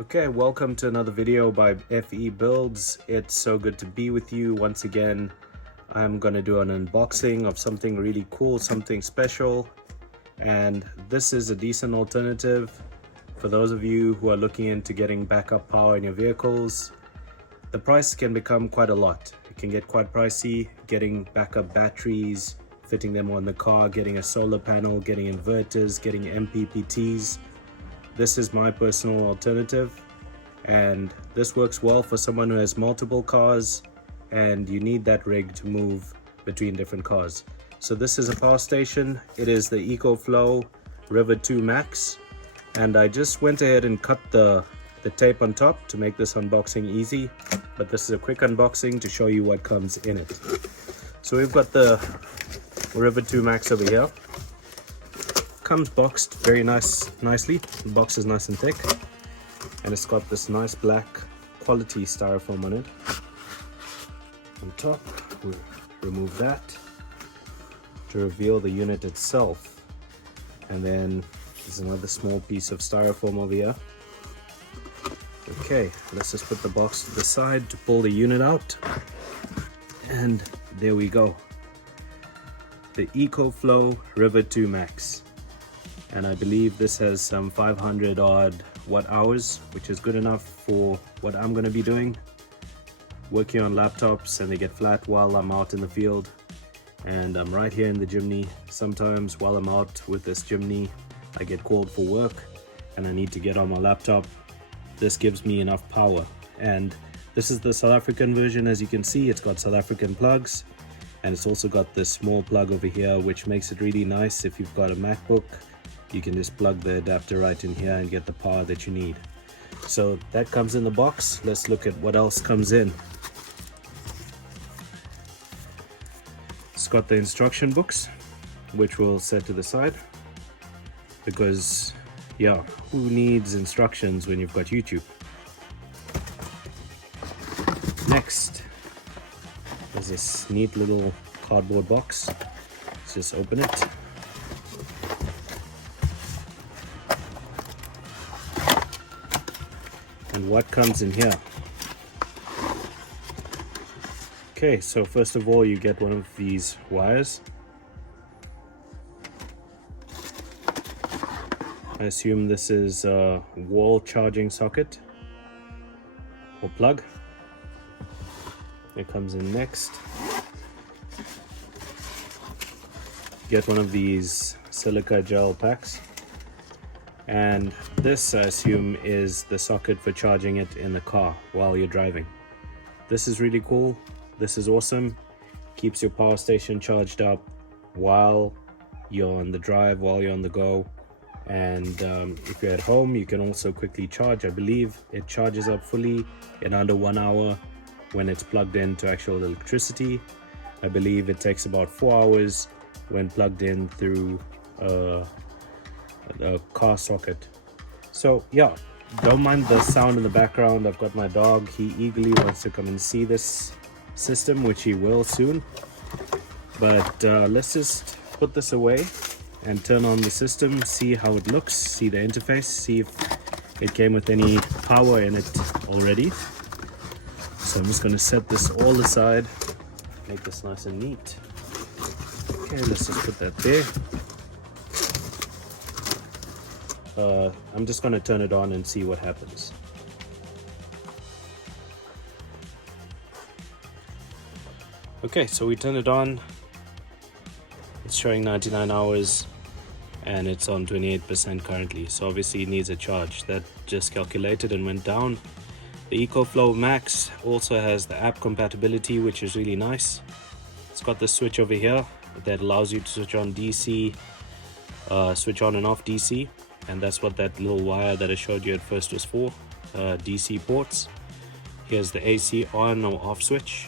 Okay, welcome to another video by FE Builds. It's so good to be with you once again. I'm gonna do an unboxing of something really cool, something special, and this is a decent alternative for those of you who are looking into getting backup power in your vehicles. The price can become quite a lot. It can get quite pricey, getting backup batteries, fitting them on the car, getting a solar panel, getting inverters, getting MPPTs. This is my personal alternative, and this works well for someone who has multiple cars and you need that rig to move between different cars. So this is a power station. It is the Ecoflow River 2 Max, and I just went ahead and cut the tape on top to make this unboxing easy, but this is a quick unboxing to show you what comes in it. So we've got the River 2 Max over here. Comes boxed very nicely. The box is nice and thick, and it's got this nice black quality styrofoam on it. On top, we'll remove that to reveal the unit itself, and then there's another small piece of styrofoam over here. Okay, let's just put the box to the side to pull the unit out, and there we go, the Ecoflow River 2 Max. And I believe this has some 500 odd watt hours, which is good enough for what I'm going to be doing, working on laptops, and they get flat while I'm out in the field. And I'm right here in the Jimny. Sometimes while I'm out with this Jimny, I get called for work and I need to get on my laptop. This gives me enough power, and this is the South African version. As you can see, it's got South African plugs, and it's also got this small plug over here, which makes it really nice. If you've got a MacBook, you can just plug the adapter right in here and get the power that you need. So that comes in the box. Let's look at what else comes in. It's got the instruction books, which we'll set to the side, because yeah, who needs instructions when you've got YouTube? Next, there's this neat little cardboard box. Let's just open it. And what comes in here? Okay, so first of all, you get one of these wires. I assume this is a wall charging socket or plug. It comes in next. Get one of these silica gel packs. And this, I assume, is the socket for charging it in the car while you're driving. This is really cool. This is awesome. Keeps your power station charged up while you're on the drive, while you're on the go. And if you're at home, you can also quickly charge. I believe it charges up fully in under 1 hour when it's plugged into actual electricity. I believe it takes about 4 hours when plugged in through a car socket. So yeah, don't mind the sound in the background. I've got my dog. He eagerly wants to come and see this system, which he will soon. But let's just put this away and turn on the system, see how it looks, see the interface, see if it came with any power in it already. So I'm just going to set this all aside, make this nice and neat. Okay, let's just put that there. I'm just going to turn it on and see what happens. Okay, so we turn it on. It's showing 99 hours and it's on 28% currently. So obviously it needs a charge. That just calculated and went down. The Ecoflow Max also has the app compatibility, which is really nice. It's got the switch over here that allows you to switch on DC, switch on and off DC. And that's what that little wire that I showed you at first was for, DC ports. Here's the AC on or off switch,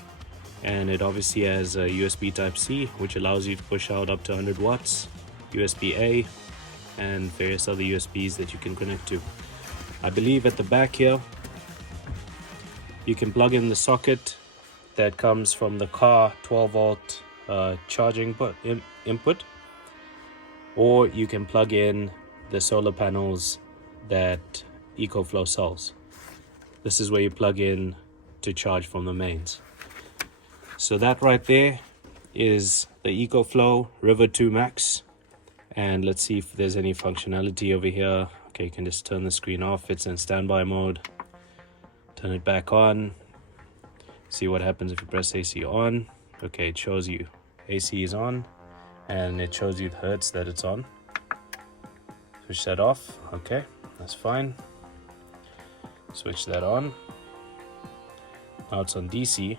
and it obviously has a USB Type-C, which allows you to push out up to 100 watts, USB-A, and various other USBs that you can connect to. I believe at the back here, you can plug in the socket that comes from the car 12-volt charging input, or you can plug in the solar panels that Ecoflow cells. This is where you plug in to charge from the mains. So that right there is the Ecoflow River 2 Max. And let's see if there's any functionality over here. Okay, you can just turn the screen off. It's in standby mode. Turn it back on. See what happens if you press AC on. Okay, it shows you AC is on, and it shows you the hertz that it's on. Switch that off. Okay, that's fine. Switch that on. Now it's on DC,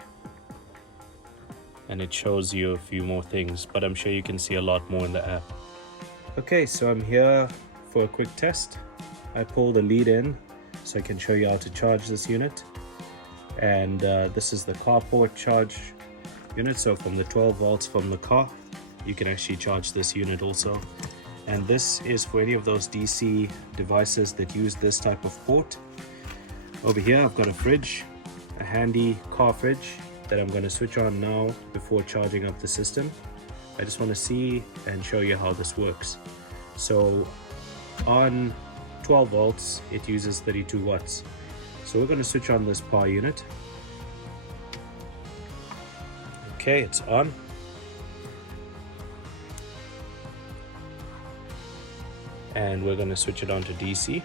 and it shows you a few more things, but I'm sure you can see a lot more in the app. Okay, so I'm here for a quick test. I pulled a lead in so I can show you how to charge this unit. And this is the carport charge unit. So from the 12 volts from the car, you can actually charge this unit also. And this is for any of those DC devices that use this type of port. Over here, I've got a fridge, a handy car fridge that I'm going to switch on now before charging up the system. I just want to see and show you how this works. So on 12 volts, it uses 32 watts. So we're going to switch on this power unit. Okay, it's on. And we're going to switch it on to DC.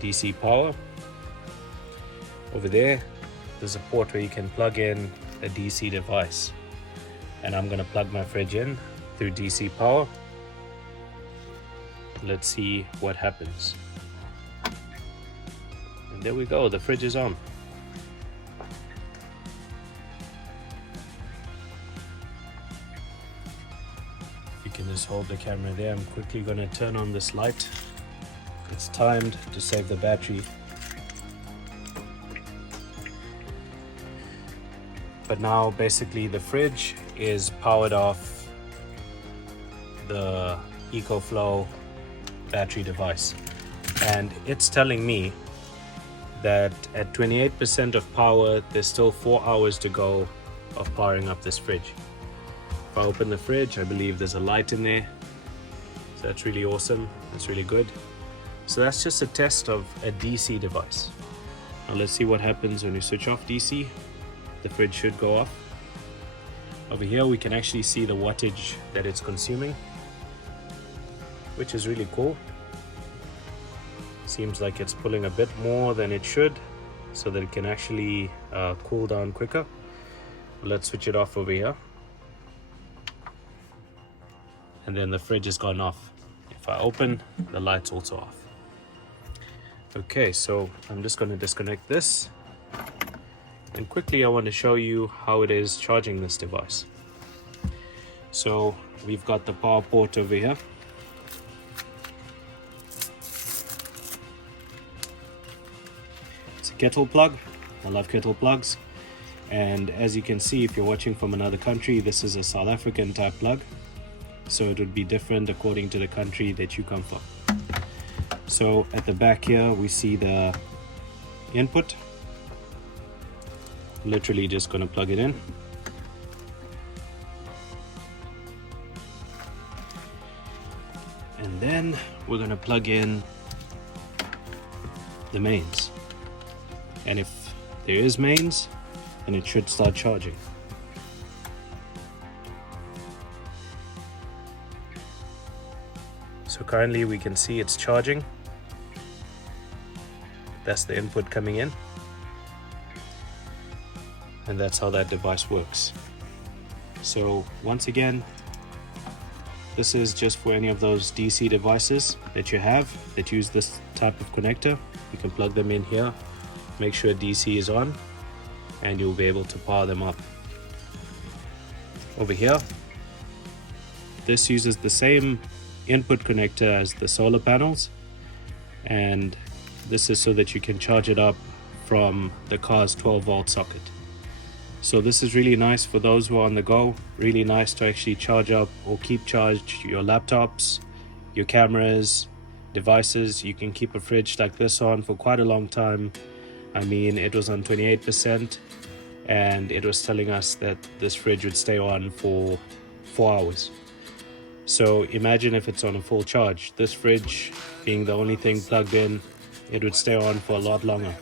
DC power. Over there, there's a port where you can plug in a DC device. And I'm going to plug my fridge in through DC power. Let's see what happens. And there we go, the fridge is on. You can just hold the camera there. I'm quickly going to turn on this light. It's timed to save the battery. But now basically the fridge is powered off the Ecoflow battery device, and it's telling me that at 28% of power there's still 4 hours to go of powering up this fridge. If I open the fridge, I believe there's a light in there, so that's really awesome. That's really good. So that's just a test of a DC device. Now let's see what happens when you switch off DC. The fridge should go off. Over here we can actually see the wattage that it's consuming, which is really cool. Seems like it's pulling a bit more than it should, so that it can actually cool down quicker. Let's switch it off over here. And then the fridge has gone off. If I open, the light's also off. Okay, so I'm just going to disconnect this. And quickly I want to show you how it is charging this device. So we've got the power port over here. It's a kettle plug. I love kettle plugs. And as you can see, if you're watching from another country, this is a South African type plug. So it would be different according to the country that you come from. So at the back here, we see the input. Literally just going to plug it in. And then we're going to plug in the mains. And if there is mains, then it should start charging. So currently we can see it's charging. That's the input coming in. And that's how that device works. So once again, this is just for any of those DC devices that you have that use this type of connector. You can plug them in here, make sure DC is on, and you'll be able to power them up. Over here, this uses the same input connector as the solar panels, and this is so that you can charge it up from the car's 12 volt socket. So this is really nice for those who are on the go, really nice to actually charge up or keep charged your laptops, your cameras, devices. You can keep a fridge like this on for quite a long time. I mean, it was on 28% and it was telling us that this fridge would stay on for 4 hours. So imagine if it's on a full charge. This fridge being the only thing plugged in, it would stay on for a lot longer.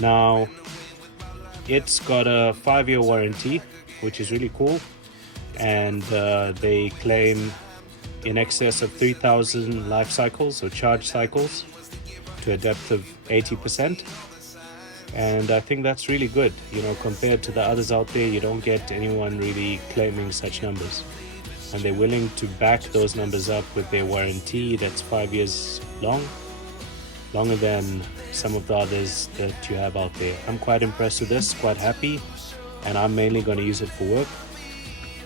Now, it's got a 5-year warranty, which is really cool. And they claim in excess of 3,000 life cycles or charge cycles to a depth of 80%. And I think that's really good. You know, compared to the others out there, you don't get anyone really claiming such numbers. And they're willing to back those numbers up with their warranty that's 5 years long, longer than some of the others that you have out there. I'm quite impressed with this, quite happy, and I'm mainly going to use it for work.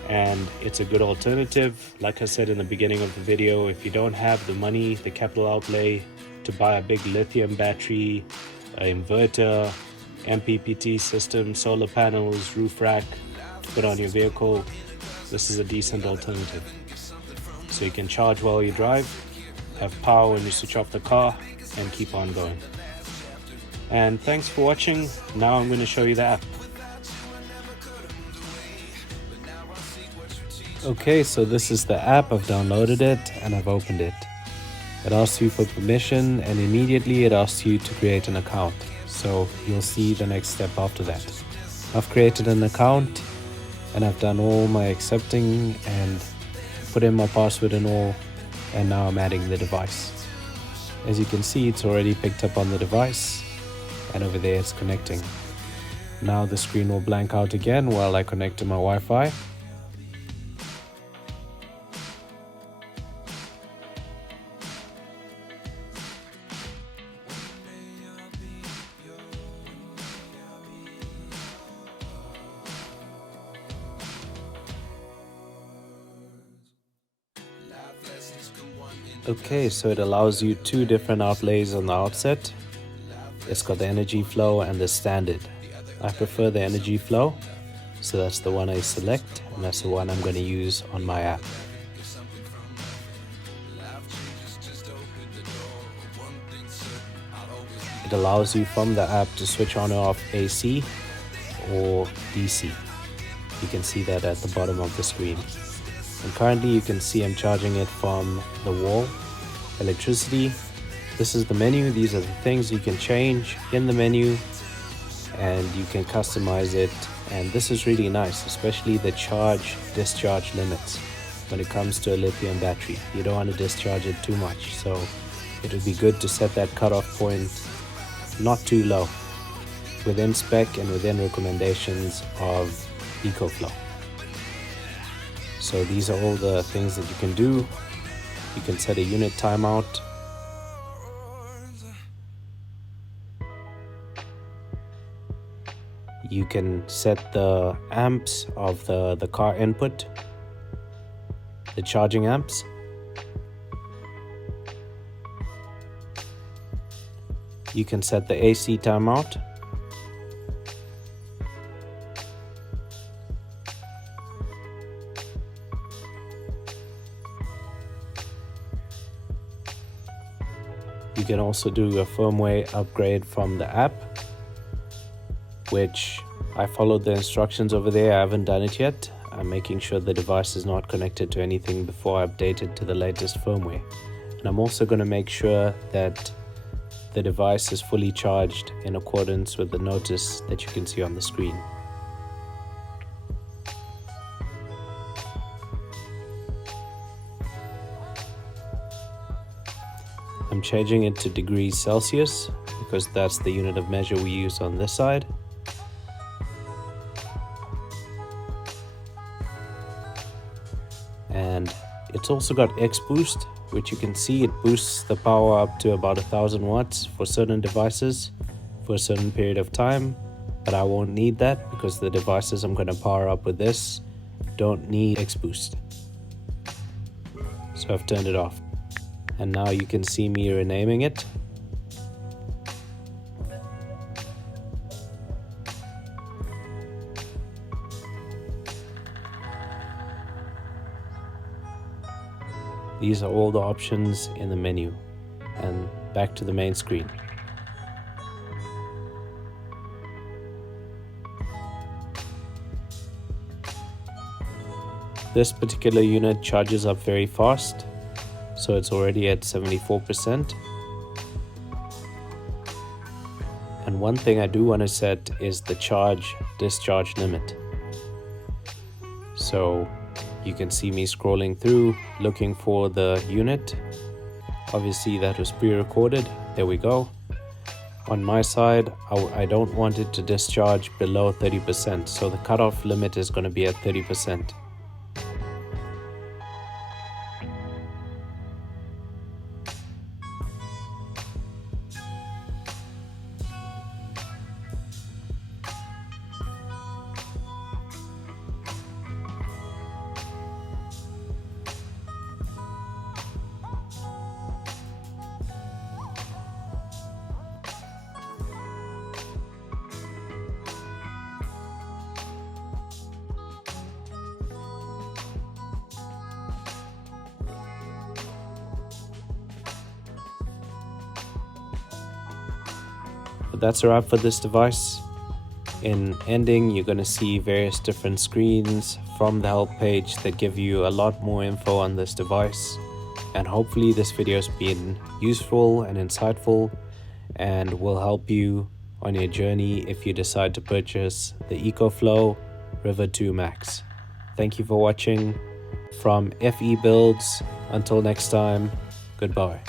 And it's a good alternative. Like I said in the beginning of the video, if you don't have the money, the capital outlay to buy a big lithium battery, an inverter, MPPT system, solar panels, roof rack to put on your vehicle, this is a decent alternative. So you can charge while you drive, have power when you switch off the car, and keep on going. And thanks for watching. Now I'm going to show you the app. Okay, so this is the app. I've downloaded it and I've opened it. It asks you for permission and immediately it asks you to create an account. So you'll see the next step after that. I've created an account and I've done all my accepting and put in my password and all, and now I'm adding the device. As you can see, it's already picked up on the device and over there it's connecting. Now the screen will blank out again while I connect to my Wi-Fi. Okay, so it allows you 2 different outlays on the outset. It's got the energy flow and the standard. I prefer the energy flow, so that's the one I select and that's the one I'm going to use on my app. It allows you from the app to switch on or off AC or DC. You can see that at the bottom of the screen. And currently you can see I'm charging it from the wall. Electricity. This is the menu. These are the things you can change in the menu and you can customize it. And this is really nice, especially the charge discharge limits when it comes to a lithium battery. You don't want to discharge it too much. So it would be good to set that cutoff point not too low, within spec and within recommendations of Ecoflow. So these are all the things that you can do. You can set a unit timeout. You can set the amps of the car input, the charging amps. You can set the AC timeout. You can also do a firmware upgrade from the app, which I followed the instructions over there. I haven't done it yet. I'm making sure the device is not connected to anything before I update it to the latest firmware. And I'm also going to make sure that the device is fully charged in accordance with the notice that you can see on the screen. I'm changing it to degrees Celsius because that's the unit of measure we use on this side. And it's also got X boost, which you can see it boosts the power up to about 1000 watts for certain devices for a certain period of time, but I won't need that because the devices I'm going to power up with this don't need X boost. So I've turned it off. And now you can see me renaming it. These are all the options in the menu. And back to the main screen. This particular unit charges up very fast, so it's already at 74%. And one thing I do want to set is the charge discharge limit. So you can see me scrolling through looking for the unit. Obviously that was pre-recorded. There we go. On my side, I don't want it to discharge below 30%, so the cutoff limit is going to be at 30%. But that's a wrap for this device. In ending, you're going to see various different screens from the help page that give you a lot more info on this device. And hopefully this video has been useful and insightful and will help you on your journey if you decide to purchase the Ecoflow River 2 Max. Thank you for watching. From FE Builds, until next time, goodbye.